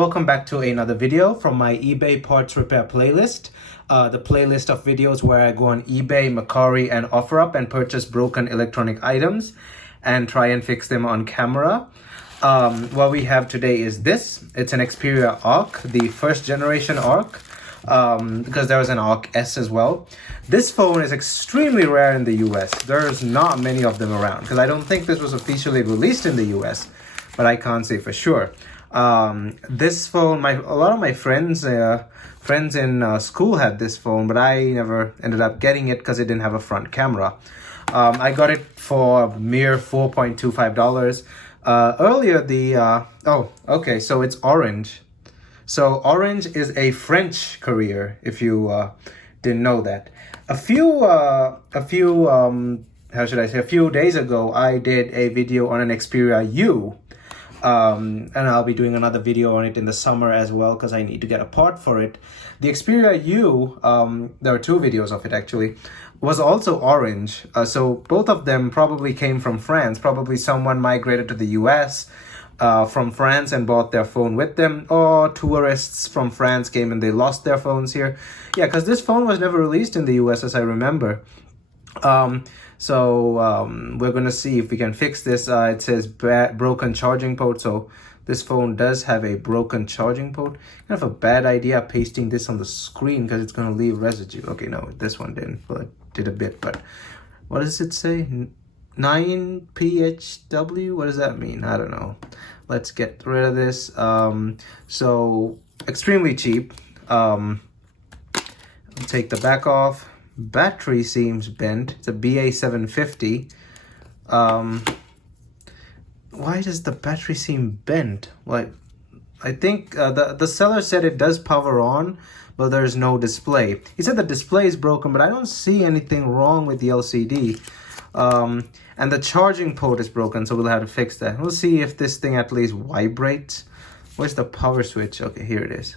welcome back to another video from my eBay parts repair playlist. The playlist of videos where I go on eBay, Mercari, and OfferUp and purchase broken electronic items and try and fix them on camera. What we have today is this. It's an Xperia Arc, the first generation Arc, because there was an Arc S as well. This phone is extremely rare in the US. There's not many of them around because I don't think this was officially released in the US, but I can't say for sure. This phone, a lot of my friends in school had this phone, but I never ended up getting it because it didn't have a front camera. I got it for a mere $4.25. Earlier so it's orange. So orange is a French courier, if you didn't know that. A few days ago, I did a video on an Xperia U. And I'll be doing another video on it in the summer as well because I need to get a part for it. The Xperia U, there are two videos of it actually, was also orange. So both of them probably came from France. Probably someone migrated to the US from France and bought their phone with them, or tourists from France came and they lost their phones here. Yeah, because this phone was never released in the US as I remember. We're gonna see if we can fix this. It says broken charging port, so this phone does have a broken charging port. Kind of a bad idea pasting this on the screen because it's gonna leave residue. Okay, no, this one didn't, but it did a bit. But what does it say? 9 PHW? What does that mean? I don't know. Let's get rid of this. So extremely cheap. Take the back off. Battery seems bent. It's a BA750. Why does the battery seem bent? Like, I think the seller said it does power on, but there's no display. He said the display is broken, but I don't see anything wrong with the LCD. And the charging port is broken, so we'll have to fix that. We'll see if this thing at least vibrates. Where's the power switch? Okay, here it is.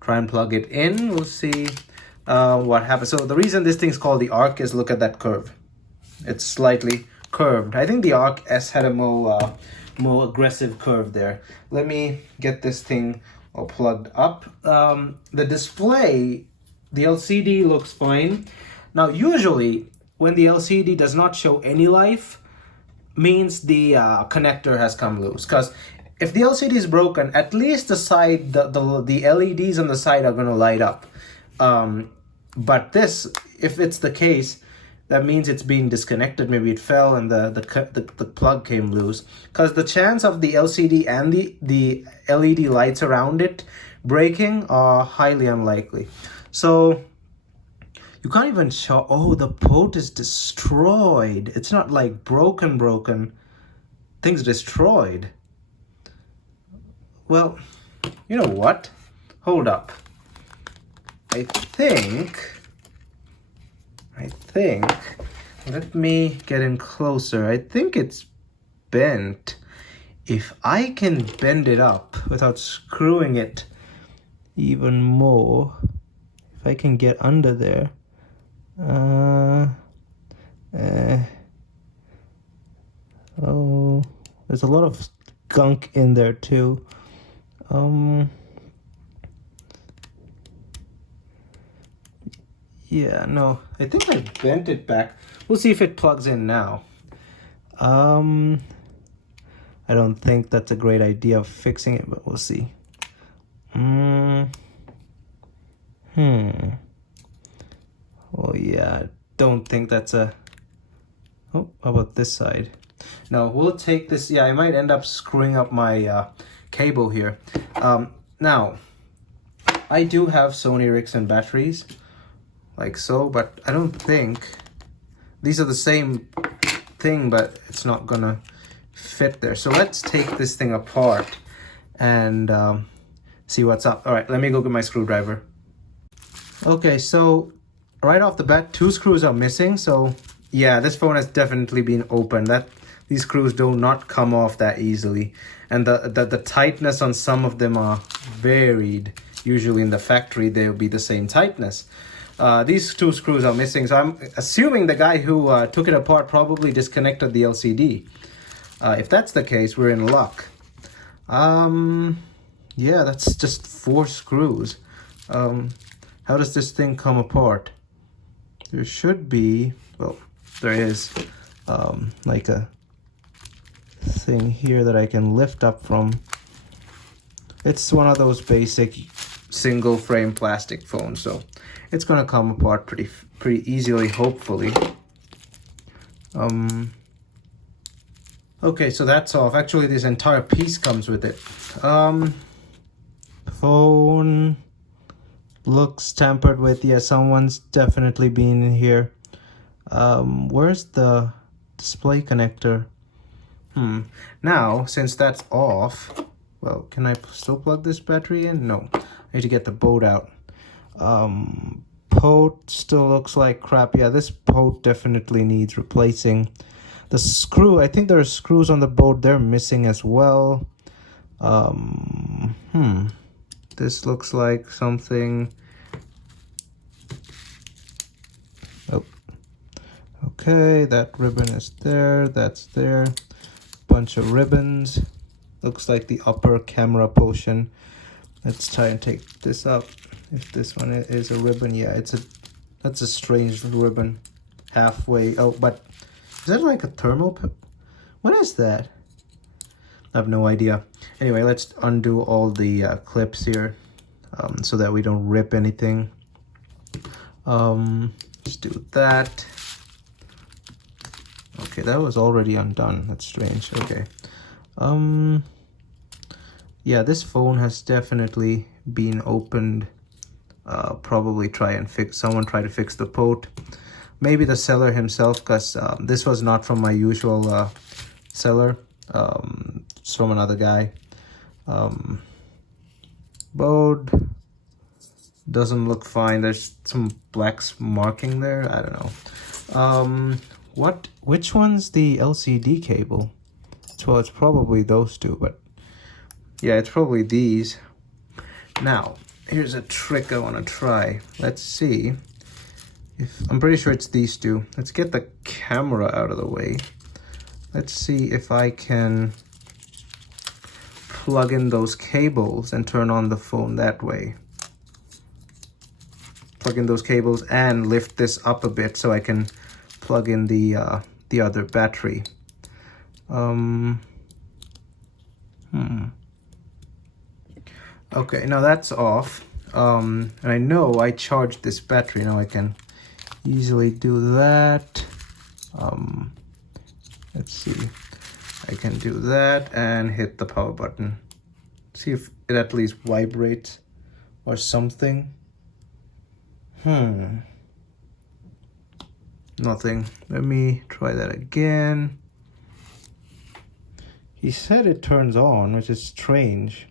Try and plug it in. We'll see what happens. So the reason this thing's called the Arc is look at that curve. It's slightly curved. I think the Arc S had a more aggressive curve there. Let me get this thing all plugged up. The display, the LCD looks fine. Now usually when the LCD does not show any life, means the connector has come loose. Because if the LCD is broken, at least the side, the LEDs on the side are going to light up. But this, if it's the case, that means it's being disconnected. Maybe it fell and the plug came loose. Because the chance of the LCD and the LED lights around it breaking are highly unlikely. So you can't even show. Oh, the port is destroyed. It's not like broken. Thing's destroyed. Well, you know what? Hold up. I think, let me get in closer. I think it's bent. If I can bend it up without screwing it even more, if I can get under there. Oh, there's a lot of gunk in there too. Yeah, no, I think I bent it back. We'll see if it plugs in now. I don't think that's a great idea of fixing it, but we'll see. Well, yeah, I don't think that's a... Oh, how about this side? No, we'll take this. Yeah, I might end up screwing up my cable here. Now, I do have Sony Ericsson batteries, like so, but I don't think these are the same thing, but it's not gonna fit there. So let's take this thing apart and see what's up. All right, let me go get my screwdriver. Okay, so right off the bat, 2 screws are missing. So yeah, this phone has definitely been opened. These screws do not come off that easily. And the tightness on some of them are varied. Usually in the factory, they'll be the same tightness. These 2 screws are missing. So I'm assuming the guy who took it apart probably disconnected the LCD. If that's the case, we're in luck. Yeah, that's just 4 screws. How does this thing come apart? There should be, well, there is like a thing here that I can lift up from. It's one of those basic single frame plastic phones, so it's gonna come apart pretty easily, hopefully. Okay, so that's off. Actually, this entire piece comes with it. Phone looks tampered with. Yeah, someone's definitely been in here. Where's the display connector? Now, since that's off, well, can I still plug this battery in? No, I need to get the boat out. Port still looks like crap. Yeah, this port definitely needs replacing. The screw, I think there are screws on the boat, they're missing as well. This looks like something. Oh, okay, that ribbon is there, that's there. Bunch of ribbons. Looks like the upper camera portion. Let's try and take this up. If this one is a ribbon, yeah, that's a strange ribbon. Halfway. Oh, but is that like a thermal? What is that? I have no idea. Anyway, let's undo all the clips here, so that we don't rip anything. Let's do that. Okay, that was already undone. That's strange. Okay. Yeah, this phone has definitely been opened. Probably someone try to fix the port. Maybe the seller himself, because this was not from my usual seller. It's from another guy. Board doesn't look fine. There's some black marking there. I don't know. Which one's the LCD cable? Well, it's probably those two, but yeah, it's probably these. Now, here's a trick I want to try. Let's see if, I'm pretty sure it's these two. Let's get the camera out of the way. Let's see if I can plug in those cables and turn on the phone that way. Plug in those cables and lift this up a bit so I can plug in the other battery. Okay, now that's off. And I know I charged this battery. Now I can easily do that. Let's see. I can do that and hit the power button. See if it at least vibrates or something. Nothing. Let me try that again. He said it turns on, which is strange.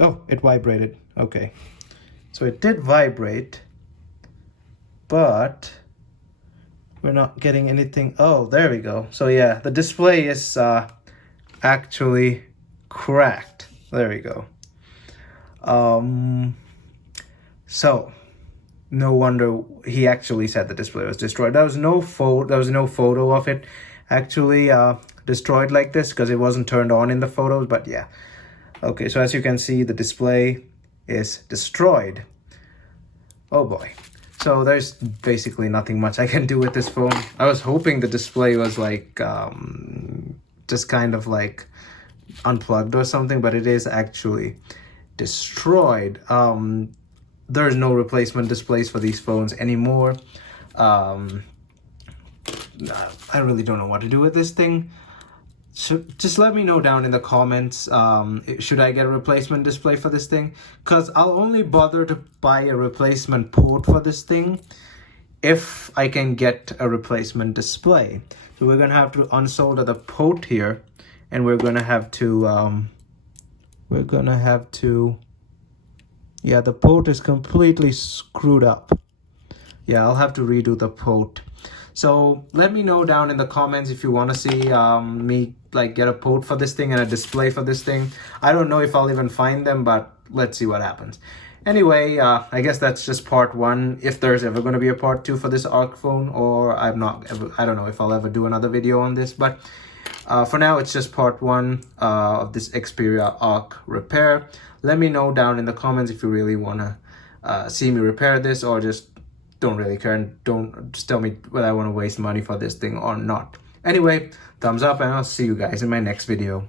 Oh, it vibrated. Okay. So it did vibrate, but we're not getting anything. Oh, there we go. So yeah, the display is actually cracked. There we go. So no wonder he actually said the display was destroyed. There was no photo of it actually destroyed like this because it wasn't turned on in the photos, but yeah. Okay, so as you can see, the display is destroyed. Oh boy. So there's basically nothing much I can do with this phone. I was hoping the display was like just kind of like unplugged or something, but it is actually destroyed. There's no replacement displays for these phones anymore. I really don't know what to do with this thing. So just let me know down in the comments, should I get a replacement display for this thing? Because I'll only bother to buy a replacement port for this thing if I can get a replacement display. So we're going to have to unsolder the port here, and we're going to have to, yeah, the port is completely screwed up. Yeah, I'll have to redo the port. So let me know down in the comments if you want to see me like get a port for this thing and a display for this thing. I don't know if I'll even find them, but let's see what happens. Anyway, I guess that's just part 1. If there's ever going to be a part 2 for this Arc phone, or I don't know if I'll ever do another video on this, but For now, it's just part 1 of this Xperia Arc repair. Let me know down in the comments if you really want to see me repair this, or just don't really care and don't just tell me whether I want to waste money for this thing or not. Anyway, thumbs up, and I'll see you guys in my next video.